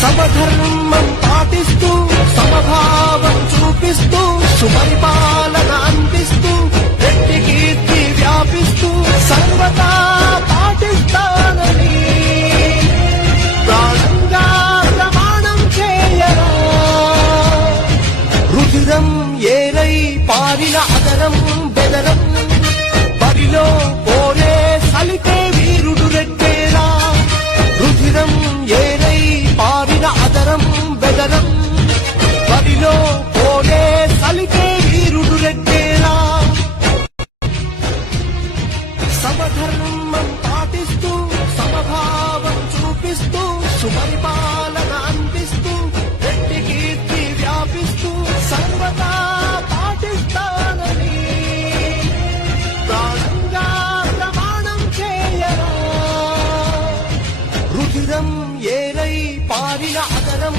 సమధర్మం పాటిస్తూ సమభావం చూపిస్తూ సుపరిపాలన అందిస్తూ రెడ్డి కీర్తి వ్యాపిస్తూ సర్వదా పాటిస్తానని ప్రాణంగా ప్రమాణం చేయరా. రుధిరం ఏరై పారిన అదరం బెదరం బరిలో పోరే సలితే వీరుడు రెడ్డేరా. రుధిరం ఏరై పారిన అదరం బెదరం బరిలో పోరే సలితే వీరుడు రెడ్డేరా. సమధర్మం పాటిస్తూ సమభావం చూపిస్తూ సుపరిపాలన అందిస్తూ రెడ్డి కీర్తి వ్యాపిస్తూ సర్వదా పాటిస్తానని ప్రాణంగా ప్రమాణం చేయరా. రుధిరం ఏరై పారిన అదరం